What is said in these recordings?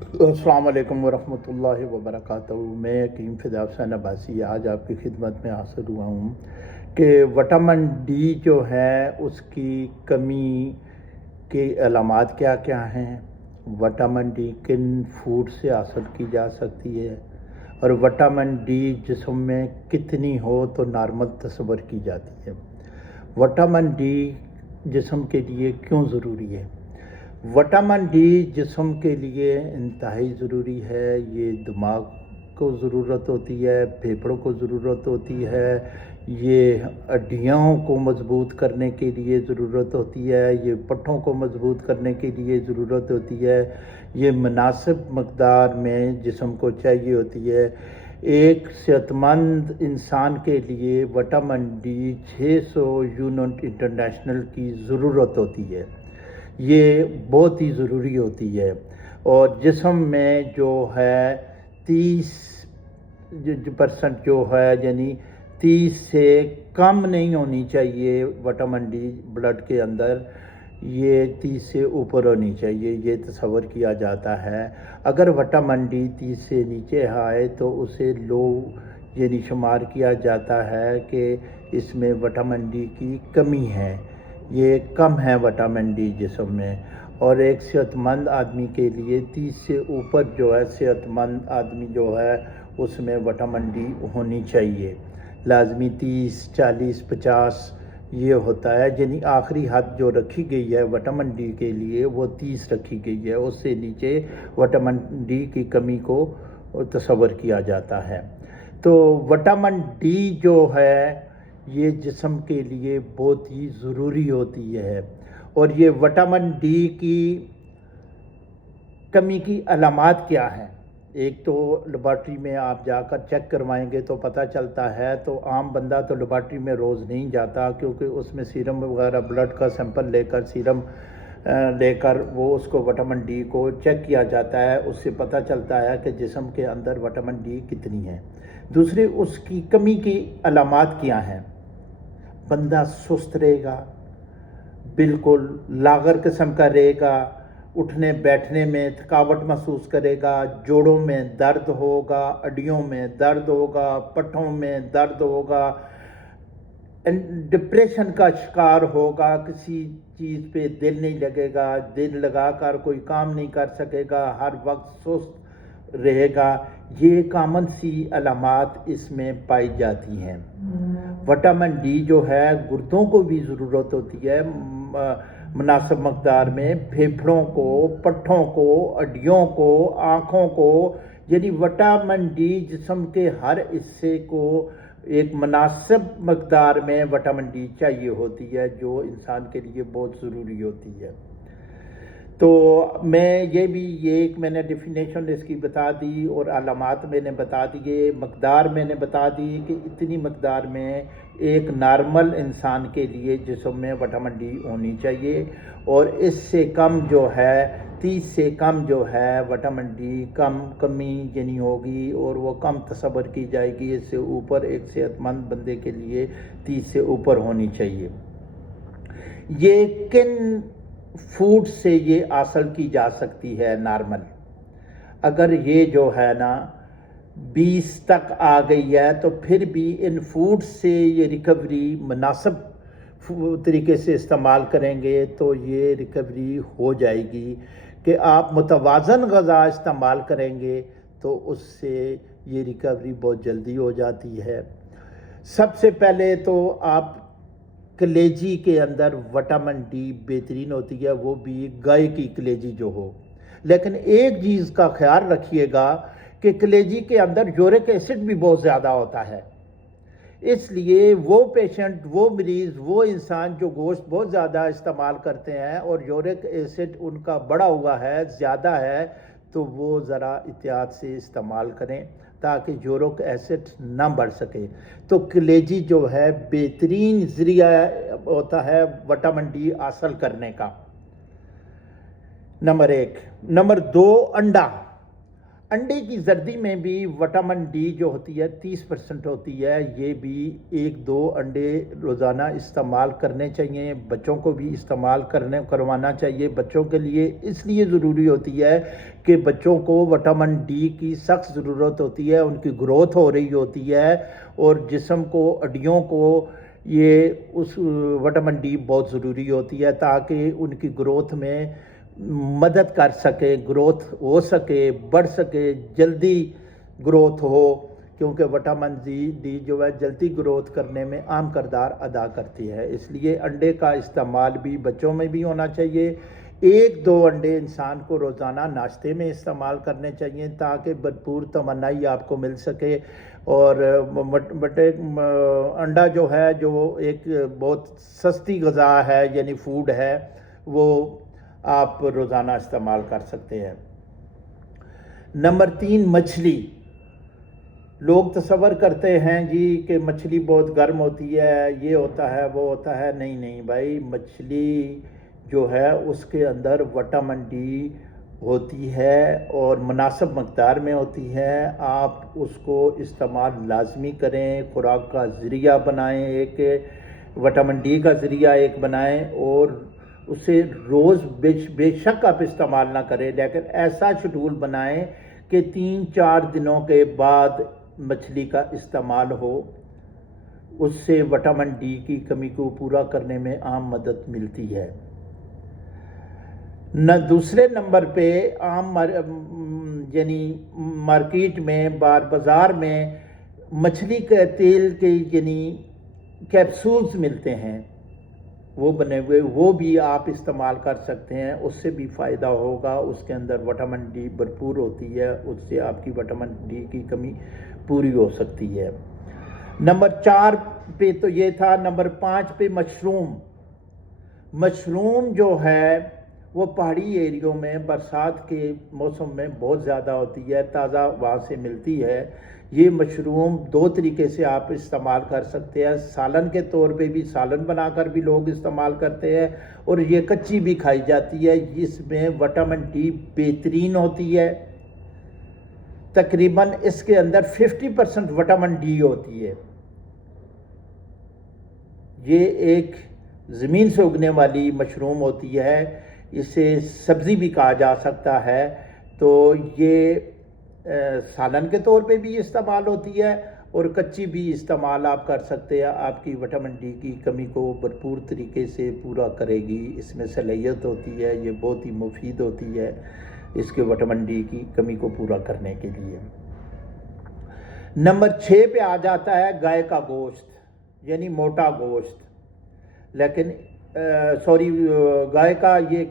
السلام علیکم ورحمۃ اللہ وبرکاتہ۔ میں حکیم فدا حسین عباسی آج آپ کی خدمت میں حاضر ہوا ہوں کہ وٹامن ڈی جو ہے اس کی کمی کی علامات کیا کیا ہیں، وٹامن ڈی کن فوڈ سے حاصل کی جا سکتی ہے، اور وٹامن ڈی جسم میں کتنی ہو تو نارمل تصور کی جاتی ہے۔ وٹامن ڈی جسم کے لیے کیوں ضروری ہے؟ وٹامن ڈی جسم کے لیے انتہائی ضروری ہے۔ یہ دماغ کو ضرورت ہوتی ہے، پھیپھڑوں کو ضرورت ہوتی ہے، یہ ہڈیوں کو مضبوط کرنے کے لیے ضرورت ہوتی ہے، یہ پٹھوں کو مضبوط کرنے کے لیے ضرورت ہوتی ہے، یہ مناسب مقدار میں جسم کو چاہیے ہوتی ہے۔ ایک صحت مند انسان کے لیے وٹامن ڈی 600 یونٹ انٹرنیشنل کی ضرورت ہوتی ہے۔ یہ بہت ہی ضروری ہوتی ہے، اور جسم میں جو ہے 30% جو ہے یعنی 30 سے کم نہیں ہونی چاہیے وٹامن ڈی بلڈ کے اندر، یہ 30 سے اوپر ہونی چاہیے، یہ تصور کیا جاتا ہے۔ اگر وٹامن ڈی 30 سے نیچے آئے تو اسے لو یعنی شمار کیا جاتا ہے کہ اس میں وٹامن ڈی کی کمی ہے، یہ کم ہے وٹامن ڈی جسم میں۔ اور ایک صحت مند آدمی کے لیے 30 سے اوپر جو ہے صحت مند آدمی جو ہے اس میں وٹامن ڈی ہونی چاہیے، لازمی 30 40 50 یہ ہوتا ہے، یعنی آخری حد جو رکھی گئی ہے وٹامن ڈی کے لیے وہ 30 رکھی گئی ہے، اس سے نیچے وٹامن ڈی کی کمی کو تصور کیا جاتا ہے۔ تو وٹامن ڈی جو ہے یہ جسم کے لیے بہت ہی ضروری ہوتی ہے، اور یہ وٹامن ڈی کی کمی کی علامات کیا ہیں؟ ایک تو لیبارٹری میں آپ جا کر چیک کروائیں گے تو پتہ چلتا ہے، تو عام بندہ تو لیبارٹری میں روز نہیں جاتا کیونکہ اس میں سیرم وغیرہ بلڈ کا سیمپل لے کر سیرم لے کر وہ اس کو وٹامن ڈی کو چیک کیا جاتا ہے، اس سے پتہ چلتا ہے کہ جسم کے اندر وٹامن ڈی کتنی ہے۔ دوسری اس کی کمی کی علامات کیا ہیں؟ بندہ سست رہے گا، بالکل لاغر قسم کا رہے گا، اٹھنے بیٹھنے میں تھکاوٹ محسوس کرے گا، جوڑوں میں درد ہوگا، ہڈیوں میں درد ہوگا، پٹھوں میں درد ہوگا، ڈپریشن کا شکار ہوگا، کسی چیز پہ دل نہیں لگے گا، دل لگا کر کوئی کام نہیں کر سکے گا، ہر وقت سست رہے گا۔ یہ کامن سی علامات اس میں پائی جاتی ہیں۔ وٹامن ڈی جو ہے گردوں کو بھی ضرورت ہوتی ہے مناسب مقدار میں، پھیپھڑوں کو، پٹھوں کو، ہڈیوں کو، آنکھوں کو، یعنی وٹامن ڈی جسم کے ہر حصے کو ایک مناسب مقدار میں وٹامن ڈی چاہیے ہوتی ہے، جو انسان کے لیے بہت ضروری ہوتی ہے۔ تو میں نے ڈیفینیشن اس کی بتا دی، اور علامات میں نے بتا دیے، مقدار میں نے بتا دی کہ اتنی مقدار میں ایک نارمل انسان کے لیے جسم میں وٹامن ڈی ہونی چاہیے، اور اس سے کم جو ہے 30 سے کم جو ہے وٹامن ڈی کمی یعنی ہوگی، اور وہ کم تصور کی جائے گی۔ اس سے اوپر ایک صحت مند بندے کے لیے 30 سے اوپر ہونی چاہیے۔ یہ کن فوڈ سے یہ حاصل کی جا سکتی ہے نارمل؟ اگر یہ جو ہے نا 20 تک آ گئی ہے تو پھر بھی ان فوڈ سے یہ ریکوری مناسب طریقے سے استعمال کریں گے تو یہ ریکوری ہو جائے گی، کہ آپ متوازن غذا استعمال کریں گے تو اس سے یہ ریکوری بہت جلدی ہو جاتی ہے۔ سب سے پہلے تو آپ کلیجی کے اندر وٹامن ڈی بہترین ہوتی ہے، وہ بھی گائے کی کلیجی جو ہو، لیکن ایک چیز کا خیال رکھیے گا کہ کلیجی کے اندر یورک ایسڈ بھی بہت زیادہ ہوتا ہے، اس لیے وہ پیشنٹ، وہ مریض، وہ انسان جو گوشت بہت زیادہ استعمال کرتے ہیں اور یورک ایسڈ ان کا بڑا ہوا ہے، زیادہ ہے، تو وہ ذرا احتیاط سے استعمال کریں تاکہ یورک ایسڈ نہ بڑھ سکے۔ تو کلیجی جو ہے بہترین ذریعہ ہوتا ہے وٹامن ڈی حاصل کرنے کا، نمبر 1۔ نمبر 2، انڈا۔ انڈے کی زردی میں بھی وٹامن ڈی جو ہوتی ہے 30% ہوتی ہے، یہ بھی 1-2 انڈے روزانہ استعمال کرنے چاہیے، بچوں کو بھی استعمال کروانا چاہیے۔ بچوں کے لیے اس لیے ضروری ہوتی ہے کہ بچوں کو وٹامن ڈی کی سخت ضرورت ہوتی ہے، ان کی گروتھ ہو رہی ہوتی ہے اور جسم کو، ہڈیوں کو یہ اس وٹامن ڈی بہت ضروری ہوتی ہے تاکہ ان کی گروتھ میں مدد کر سکے، گروتھ ہو سکے، بڑھ سکے، جلدی گروتھ ہو، کیونکہ وٹامن ڈی جو ہے جلدی گروتھ کرنے میں اہم کردار ادا کرتی ہے۔ اس لیے انڈے کا استعمال بھی بچوں میں بھی ہونا چاہیے۔ 1-2 انڈے انسان کو روزانہ ناشتے میں استعمال کرنے چاہیے تاکہ بھرپور توانائی آپ کو مل سکے۔ اور انڈا جو ہے، جو ایک بہت سستی غذا ہے، یعنی فوڈ ہے، وہ آپ روزانہ استعمال کر سکتے ہیں۔ نمبر 3، مچھلی۔ لوگ تصور کرتے ہیں جی کہ مچھلی بہت گرم ہوتی ہے، یہ ہوتا ہے، وہ ہوتا ہے۔ نہیں بھائی، مچھلی جو ہے اس کے اندر وٹامن ڈی ہوتی ہے اور مناسب مقدار میں ہوتی ہے۔ آپ اس کو استعمال لازمی کریں، خوراک کا ذریعہ بنائیں، ایک وٹامن ڈی کا ذریعہ ایک بنائیں، اور اسے روز بے شک آپ استعمال نہ کریں، لیکن ایسا شیڈول بنائیں کہ 3-4 دنوں کے بعد مچھلی کا استعمال ہو۔ اس سے وٹامن ڈی کی کمی کو پورا کرنے میں اہم مدد ملتی ہے۔ دوسرے نمبر پہ عام یعنی مارکیٹ میں، بازار میں مچھلی کے تیل کے یعنی کیپسولز ملتے ہیں، وہ بنے ہوئے، وہ بھی آپ استعمال کر سکتے ہیں، اس سے بھی فائدہ ہوگا۔ اس کے اندر وٹامن ڈی بھرپور ہوتی ہے، اس سے آپ کی وٹامن ڈی کی کمی پوری ہو سکتی ہے۔ نمبر 4 پہ تو یہ تھا۔ نمبر 5 پہ مشروم جو ہے وہ پہاڑی ایریوں میں برسات کے موسم میں بہت زیادہ ہوتی ہے، تازہ وہاں سے ملتی ہے۔ یہ مشروم 2 طریقے سے آپ استعمال کر سکتے ہیں۔ سالن کے طور پہ بھی، سالن بنا کر بھی لوگ استعمال کرتے ہیں، اور یہ کچی بھی کھائی جاتی ہے۔ اس میں وٹامن ڈی بہترین ہوتی ہے، تقریباً اس کے اندر 50% وٹامن ڈی ہوتی ہے۔ یہ ایک زمین سے اگنے والی مشروم ہوتی ہے، اسے سبزی بھی کہا جا سکتا ہے۔ تو یہ سالن کے طور پہ بھی استعمال ہوتی ہے اور کچی بھی استعمال آپ کر سکتے ہیں۔ آپ کی وٹامن ڈی کی کمی کو بھرپور طریقے سے پورا کرے گی، اس میں صلاحیت ہوتی ہے، یہ بہت ہی مفید ہوتی ہے اس کے وٹامن ڈی کی کمی کو پورا کرنے کے لیے۔ نمبر 6 پہ آ جاتا ہے گائے کا گوشت، یعنی موٹا گوشت، لیکن گائے کا یہ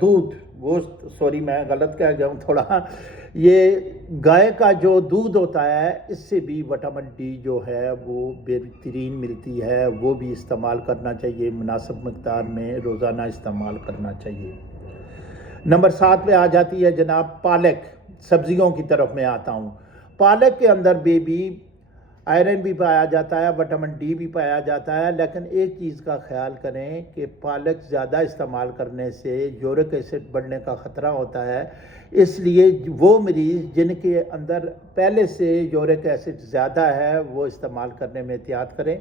دودھ، گوشت، میں غلط کہہ گیا ہوں تھوڑا۔ یہ گائے کا جو دودھ ہوتا ہے، اس سے بھی وٹامن ڈی جو ہے وہ بہترین ملتی ہے، وہ بھی استعمال کرنا چاہیے، مناسب مقدار میں روزانہ استعمال کرنا چاہیے۔ نمبر 7 پہ آ جاتی ہے جناب پالک۔ سبزیوں کی طرف میں آتا ہوں۔ پالک کے اندر بھی آئرن بھی پایا جاتا ہے، وٹامن ڈی بھی پایا جاتا ہے، لیکن ایک چیز کا خیال کریں کہ پالک زیادہ استعمال کرنے سے یورک ایسڈ بڑھنے کا خطرہ ہوتا ہے۔ اس لیے وہ مریض جن کے اندر پہلے سے یورک ایسڈ زیادہ ہے، وہ استعمال کرنے میں احتیاط کریں۔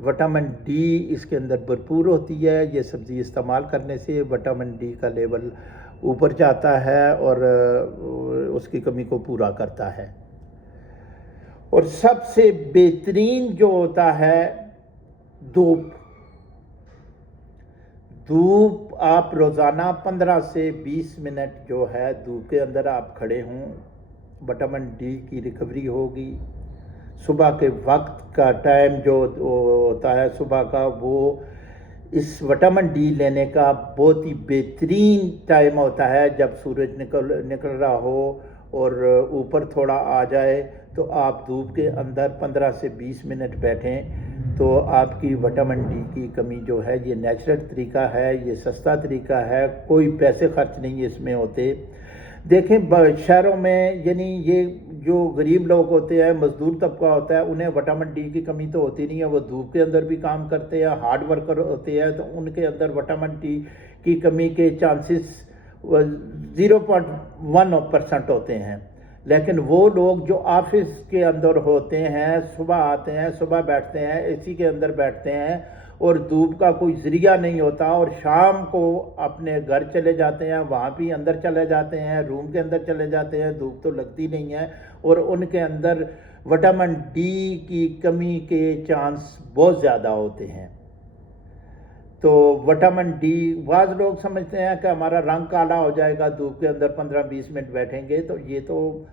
وٹامن ڈی اس کے اندر بھرپور ہوتی ہے، یہ سبزی استعمال کرنے سے وٹامن ڈی کا لیول اوپر جاتا ہے اور اس کی کمی کو پورا کرتا ہے۔ اور سب سے بہترین جو ہوتا ہے دھوپ، آپ روزانہ 15 سے 20 منٹ جو ہے دھوپ کے اندر آپ کھڑے ہوں، وٹامن ڈی کی ریکوری ہوگی۔ صبح کے وقت کا ٹائم جو ہوتا ہے صبح کا، وہ اس وٹامن ڈی لینے کا بہت ہی بہترین ٹائم ہوتا ہے، جب سورج نکل رہا ہو اور اوپر تھوڑا آ جائے، تو آپ دھوپ کے اندر 15 سے 20 منٹ بیٹھیں، تو آپ کی وٹامن ڈی کی کمی جو ہے، یہ نیچرل طریقہ ہے، یہ سستا طریقہ ہے، کوئی پیسے خرچ نہیں اس میں ہوتے۔ دیکھیں شہروں میں، یعنی یہ جو غریب لوگ ہوتے ہیں، مزدور طبقہ ہوتا ہے، انہیں وٹامن ڈی کی کمی تو ہوتی نہیں ہے، وہ دھوپ کے اندر بھی کام کرتے ہیں، ہارڈ ورکر ہوتے ہیں، تو ان کے اندر وٹامن ڈی کی کمی کے چانسز 0.1% ہوتے ہیں، لیکن وہ لوگ جو آفس کے اندر ہوتے ہیں، صبح آتے ہیں، صبح بیٹھتے ہیں، اے سی کے اندر بیٹھتے ہیں اور دھوپ کا کوئی ذریعہ نہیں ہوتا، اور شام کو اپنے گھر چلے جاتے ہیں، وہاں بھی اندر چلے جاتے ہیں، روم کے اندر چلے جاتے ہیں، دھوپ تو لگتی نہیں ہے، اور ان کے اندر وٹامن ڈی کی کمی کے چانس بہت زیادہ ہوتے ہیں۔ تو وٹامن ڈی، بعض لوگ سمجھتے ہیں کہ ہمارا رنگ کالا ہو جائے گا دھوپ کے اندر 15-20 منٹ بیٹھیں گے، تو یہ تو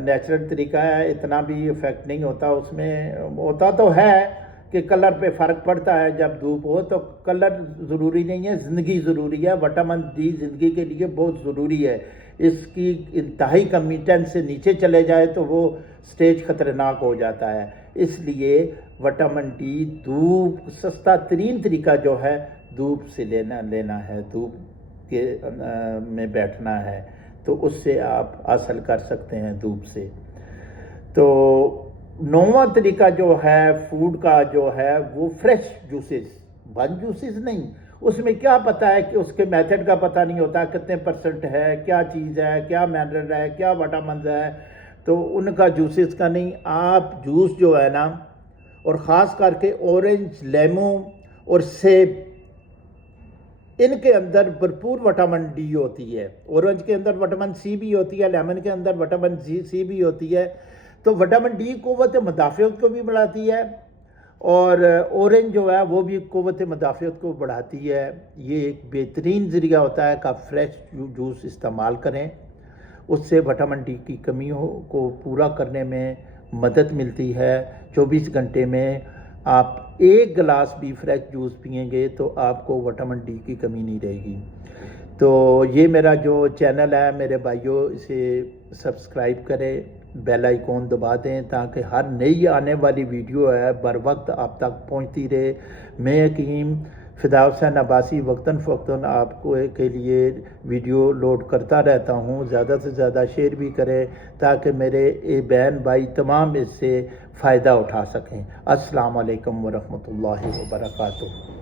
نیچرل طریقہ ہے، اتنا بھی افیکٹ نہیں ہوتا اس میں۔ ہوتا تو ہے کہ کلر پہ فرق پڑتا ہے جب دھوپ ہو، تو کلر ضروری نہیں ہے، زندگی ضروری ہے۔ وٹامن ڈی زندگی کے لیے بہت ضروری ہے، اس کی انتہائی کمی 10 سے نیچے چلے جائے تو وہ سٹیج خطرناک ہو جاتا ہے۔ اس لیے وٹامن ڈی دھوپ، سستا ترین طریقہ جو ہے دھوپ سے لینا ہے، دھوپ کے میں بیٹھنا ہے، تو اس سے آپ حاصل کر سکتے ہیں دھوپ سے۔ تو 9واں طریقہ جو ہے فوڈ کا جو ہے وہ فریش جوسز، بند جوسز نہیں۔ اس میں کیا پتہ ہے کہ اس کے میتھڈ کا پتہ نہیں ہوتا، کتنے پرسنٹ ہے، کیا چیز ہے، کیا منرل ہے، کیا وٹامنز ہے، تو ان کا جوسز کا نہیں۔ آپ جوس جو ہے نا، اور خاص کر کے اورنج، لیمو اور سیب، ان کے اندر بھرپور وٹامن ڈی ہوتی ہے۔ اورنج کے اندر وٹامن سی بھی ہوتی ہے، لیمن کے اندر وٹامن سی بھی ہوتی ہے۔ تو وٹامن ڈی قوت مدافعت کو بھی بڑھاتی ہے، اور اورنج جو ہے وہ بھی قوت مدافعت کو بڑھاتی ہے۔ یہ ایک بہترین ذریعہ ہوتا ہے کہ آپ فریش جوس استعمال کریں، اس سے وٹامن ڈی کی کمی کو پورا کرنے میں مدد ملتی ہے۔ 24 گھنٹے میں آپ ایک گلاس بھی فریش جوس پئیں گے تو آپ کو وٹامن ڈی کی کمی نہیں رہے گی۔ تو یہ میرا جو چینل ہے میرے بھائیوں، اسے سبسکرائب کریں، بیل آئیکن دبا دیں تاکہ ہر نئی آنے والی ویڈیو ہے بر وقت آپ تک پہنچتی رہے۔ میں حکیم فدا حسین عباسی وقتاً فوقتاً آپ کو کے لیے ویڈیو لوڈ کرتا رہتا ہوں۔ زیادہ سے زیادہ شیئر بھی کریں تاکہ میرے بہن بھائی تمام اس سے فائدہ اٹھا سکیں۔ السلام علیکم ورحمۃ اللہ وبرکاتہ۔